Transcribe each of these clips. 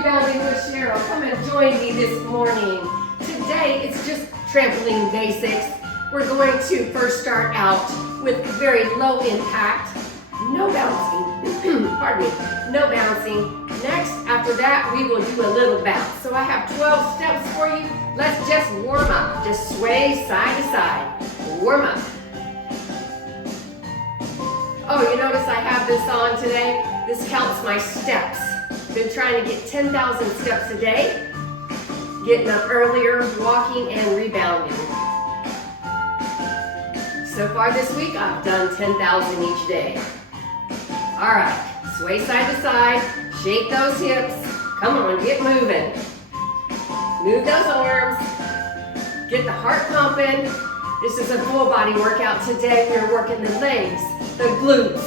Rebounding with Cheryl. Come and join me this morning. Today it's just trampoline basics. We're going to first start out with very low impact, no bouncing. Pardon me, no bouncing. Next, after that, we will do a little bounce. So I have 12 steps for you. Let's just warm up. Just sway side to side. Warm up. Oh, you notice I have this on today? This counts my steps. Been trying to get 10,000 steps a day. Getting up earlier, walking and rebounding. So far this week, I've done 10,000 each day. All right, sway side to side, shake those hips. Come on, get moving. Move those arms. Get the heart pumping. This is a full body workout today. We're working the legs, the glutes,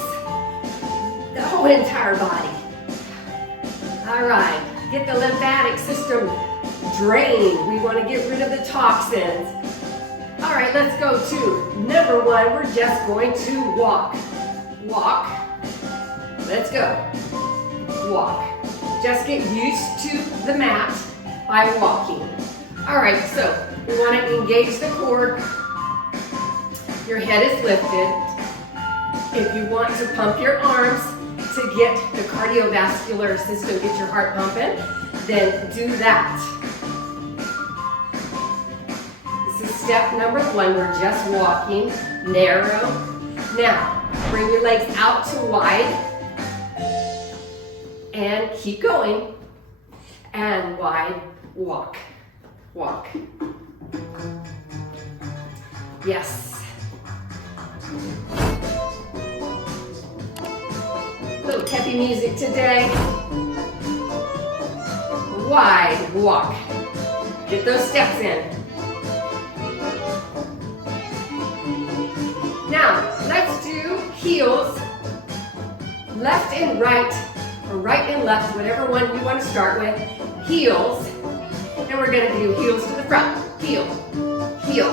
the whole entire body. All right, get the lymphatic system drained. We want to get rid of the toxins. All right, let's go to number one. We're just going to walk. Walk. Let's go. Walk. Just get used to the mat by walking. All right, so we want to engage the core. Your head is lifted. If you want to pump your arms to get the cardiovascular system, get your heart pumping, then do that. This is step number one. We're just walking, narrow. Now, bring your legs out to wide and keep going. And wide, walk, walk. Yes. Little peppy music today. Wide walk. Get those steps in. Now, let's do heels, left and right, or right and left, whatever one you want to start with. Heels, and we're going to do heels to the front. Heel, heel.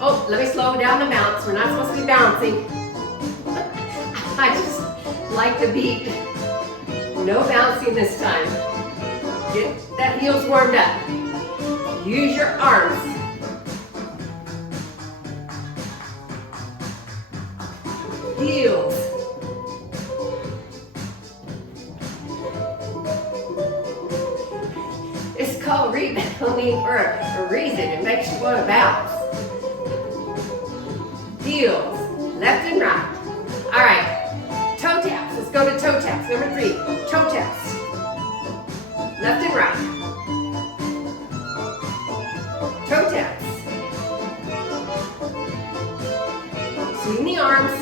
Oh, let me slow down the bounce. We're not supposed to be bouncing. I just like the beat. No bouncing this time. Get that heels warmed up. Use your arms. Heels. It's called rebounding for a reason. It makes you want to bounce. Heels, left and right. All right, toe taps. Let's go to toe taps. Number 3, toe taps. Left and right. Toe taps. Swing the arms.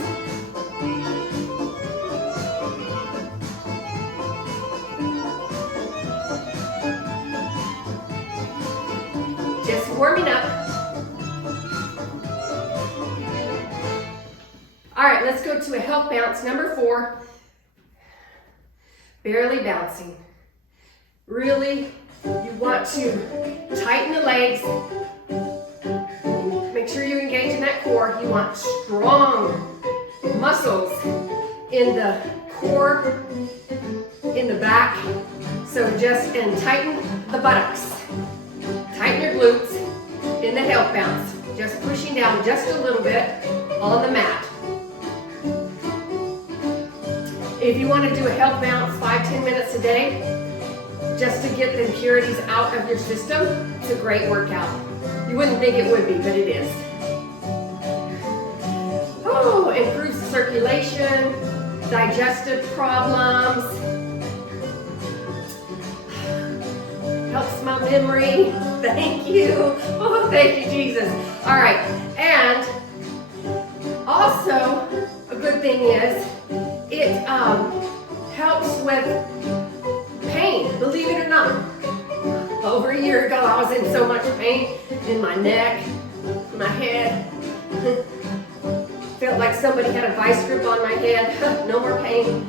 Just warming up. All right, let's go to a health bounce. Number 4, barely bouncing. Really, you want to tighten the legs. Make sure you engage in that core. You want strong muscles in the core, in the back. So and tighten the buttocks. Tighten your glutes in the health bounce. Just pushing down just a little bit on the mat. If you want to do a health bounce 5-10 minutes a day, just to get the impurities out of your system, it's a great workout. You wouldn't think it would be, but it is. Oh, improves the circulation, digestive problems, helps my memory. Thank you. Oh, thank you, Jesus. All right, and also a good thing is it helps with pain, believe it or not. Over a year ago, I was in so much pain in my neck, my head. Felt like somebody had a vice grip on my head. No more pain.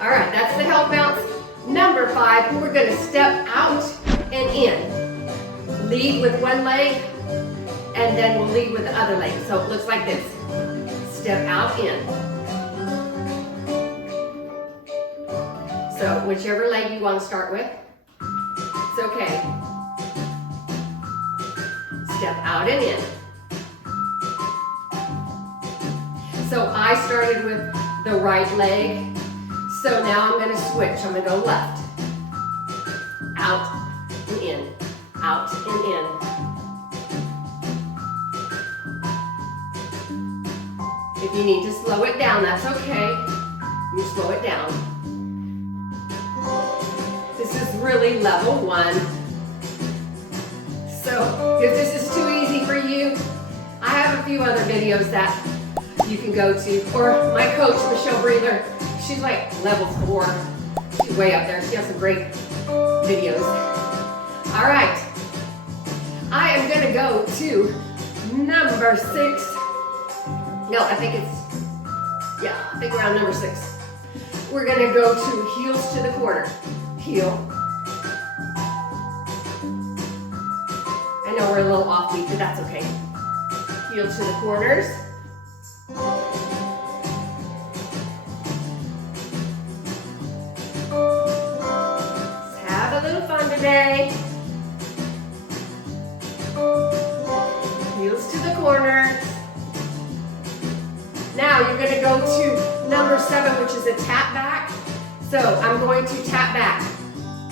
All right, that's the health bounce. Number 5, we're going to step out and in. Lead with one leg, and then we'll lead with the other leg. So it looks like this. Step out, in. So whichever leg you want to start with, it's okay. Step out and in. So I started with the right leg. So now I'm going to switch. I'm going to go left. Out and in. Out and in. If you need to slow it down, that's okay. You slow it down. This is really level 1. So if this is too easy for you, I have a few other videos that you can go to. Or my coach, Michelle Breather, she's like level 4. She's way up there. She has some great videos. All right. I am going to go to number 6. No, I think around number 6. We're going to go to heels to the corner. Heel. I know we're a little offbeat, but that's okay. Heel to the corners. Let's have a little fun today. Heels to the corners. Now you're going to go to number 7, which is a tap back. So I'm going to tap back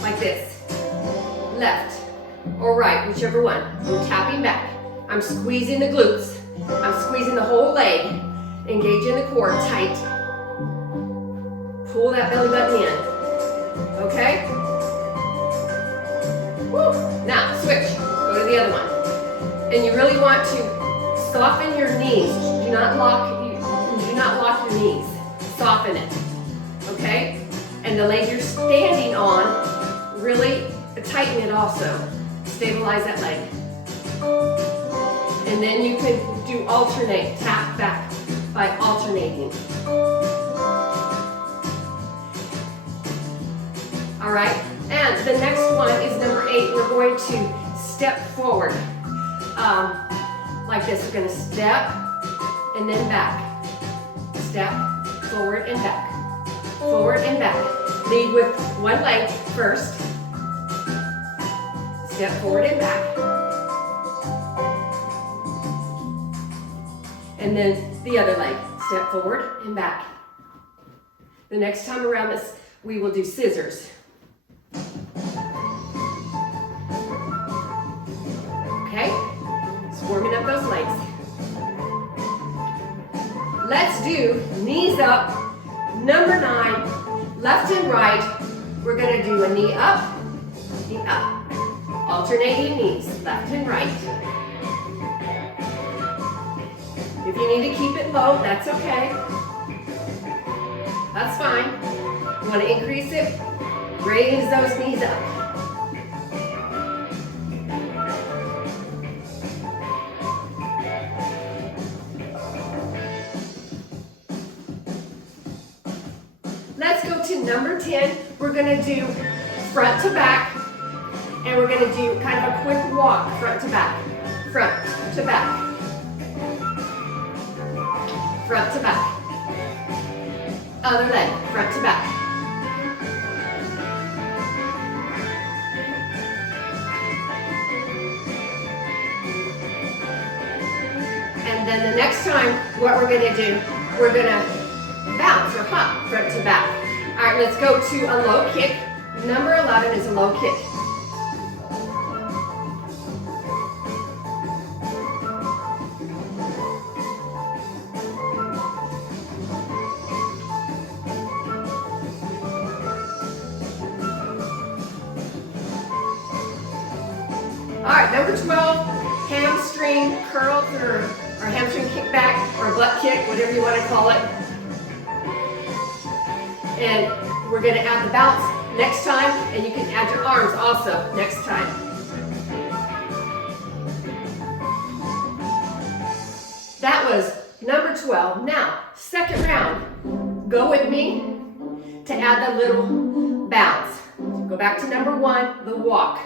like this. Left or right, whichever one. I'm tapping back. I'm squeezing the glutes. I'm squeezing the whole leg. Engaging the core tight. Pull that belly button in. Okay? Woo. Now switch. Go to the other one. And you really want to soften your knees. Do not lock your knees. Soften it. Okay? And the leg you're standing on, really tighten it also. Stabilize that leg. And then you can do alternate, tap back by alternating. All right, and the next one is number 8. We're going to step forward. Like this, we're gonna step and then back. Step, forward and back. Forward and back. Lead with one leg first. Step forward and back. And then the other leg. Step forward and back. The next time around this, we will do scissors. Okay? Just warming up those legs. Let's do knees up. Number 9, left and right. We're going to do a knee up, knee up. Alternating knees, left and right. If you need to keep it low, that's okay. That's fine. You want to increase it, raise those knees up. Let's go to number 10. We're going to do front to back, and we're going to do kind of a quick walk, front to back, front to back, front to back. Other leg, front to back. And then the next time, what we're going to do, we're going to bounce or hop front to back. All right, let's go to a low kick. Number 11 is a low kick. All right, number 12, hamstring curl or hamstring kickback or butt kick, whatever you want to call it. And we're going to add the bounce next time, and you can add your arms also next time. That was number 12. Now, second round. Go with me to add the little bounce. Go back to number 1, the walk.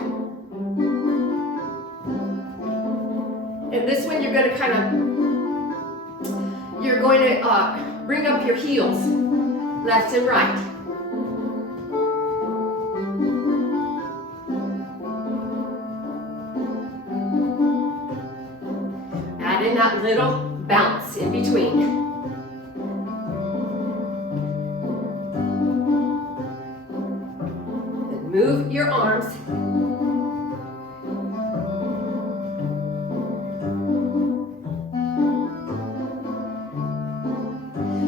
And this one you're going to bring up your heels, left and right. that little bounce in between. Then move your arms.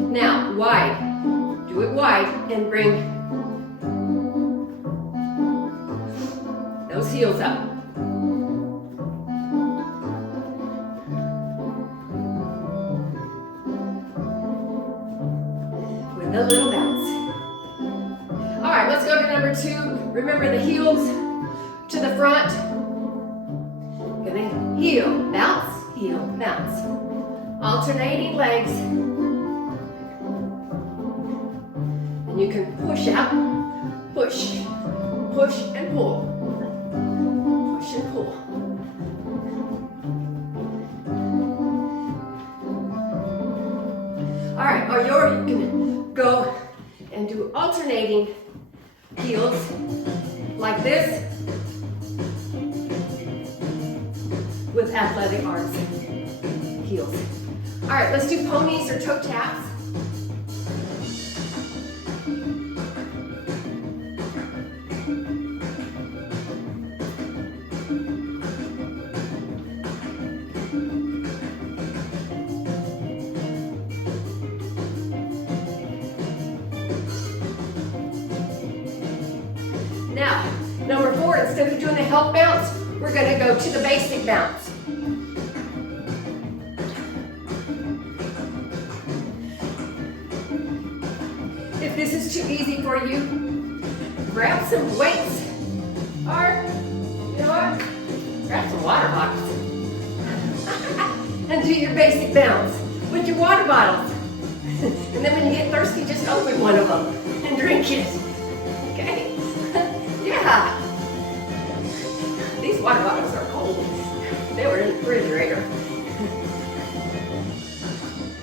Now, wide. Do it wide and bring those heels up. With a little bounce. All right, let's go to number 2. Remember the heels to the front. Gonna heel, bounce. Alternating legs. And you can push out, push, push and pull. Push and pull. All right, or you can go and do alternating heels like this with athletic arms, heels. All right, let's do ponies or toe taps. Now, number 4, instead of doing the help bounce, we're going to go to the basic bounce. If this is too easy for you, grab some weights, or, you know what, grab some water bottles, and do your basic bounce with your water bottles. And then when you get thirsty, just open one of them and drink it, okay? Yeah. These water bottles are cold. They were in the refrigerator.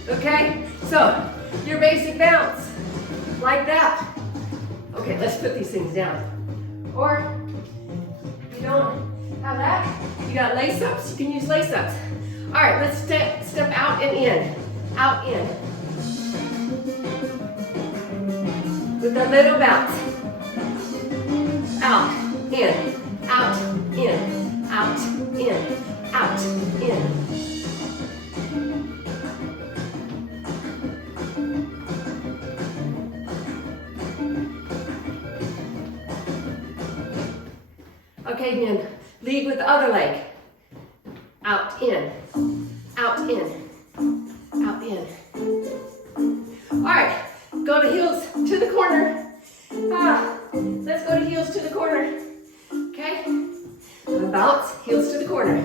Okay, so your basic bounce, like that. Okay, let's put these things down. Or, if you don't have that, you got lace-ups, you can use lace-ups. All right, let's step out and in. Out, in. With a little bounce. Out, in, out, in, out, in, out, in. Okay, then lead with the other leg. Out, in, out, in, out, in. All right, go to heels to the corner. Let's go to heels to the corner. Okay? Bounce, heels to the corner.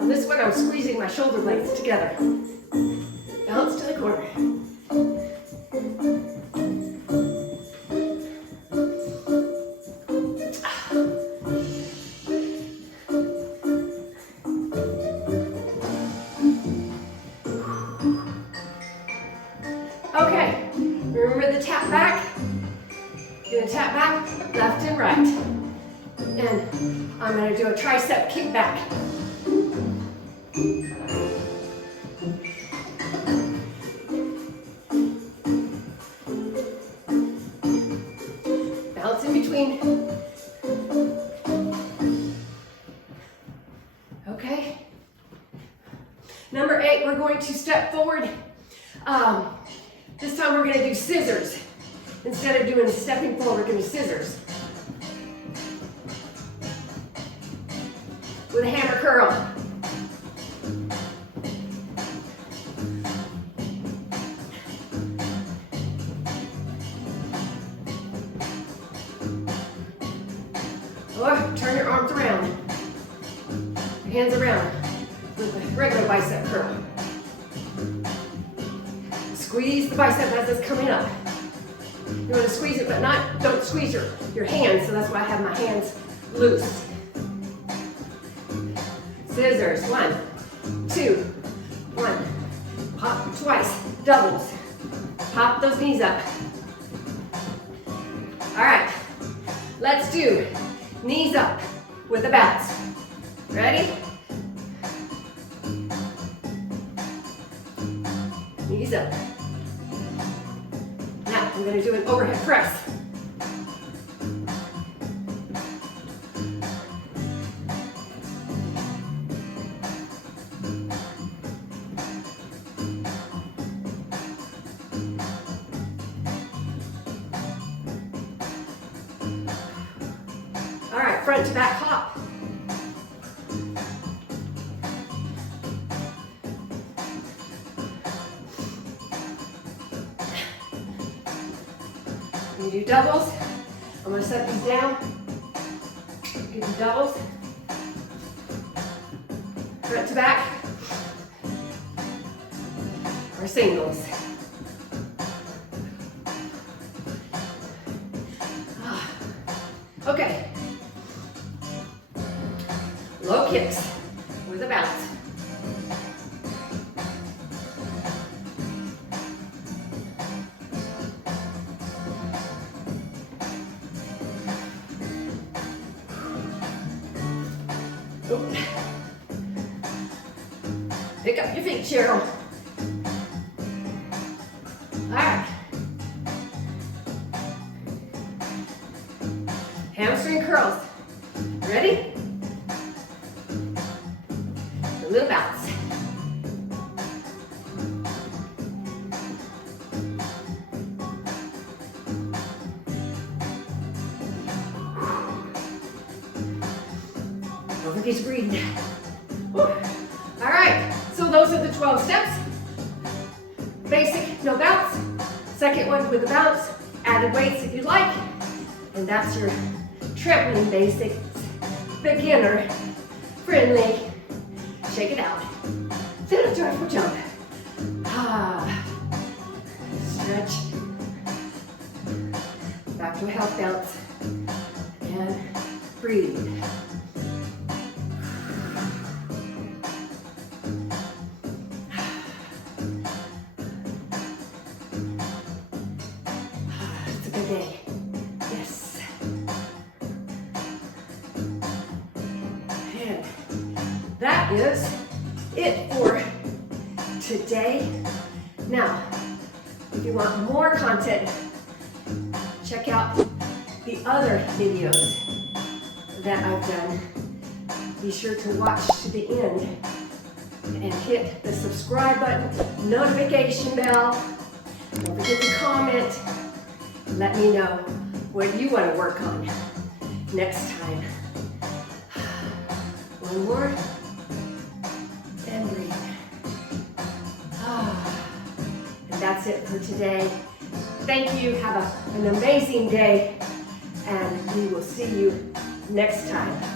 On this one, I'm squeezing my shoulder blades together. Bounce to the corner. Okay, remember the tap back? You're gonna tap back, left and right. And I'm gonna do a tricep kick back. Bounce in between. Okay. Number 8, we're going to step forward. This time we're going to do scissors. Instead of doing stepping forward, we're going to do scissors. With a hammer curl. Or turn your arms around. Your hands around. With a regular bicep curl. Squeeze the bicep as it's coming up. You want to squeeze it, but don't squeeze your hands, so that's why I have my hands loose. Scissors, 1, 2, 1. Pop twice, doubles. Pop those knees up. All right, let's do knees up, with a bounce. Ready? Knees up. Now I'm going to do an overhead press. All right, front to back hop. You do doubles. I'm going to set these down. You do doubles. Front to back. Or singles. Okay. Low kicks with a bounce. Oop. Pick up your feet, Cheryl. All right. Hamstring curls. Ready? A little bounce. Don't forget to breathe. Woo. All right, so those are the 12 steps. Basic, no bounce. Second one with a bounce. Added weights if you like. And that's your trampoline basics. Beginner friendly. Shake it out. Then a joyful jump. Stretch. Back to a half bounce. And breathe. It's a good day. Yes. And that is it for today. Now, if you want more content, check out the other videos that I've done. Be sure to watch to the end and hit the subscribe button, notification bell. Don't forget to comment. Let me know what you want to work on next time. One more. And breathe. And that's it for today. Thank you. Have an amazing day. And we will see you next time.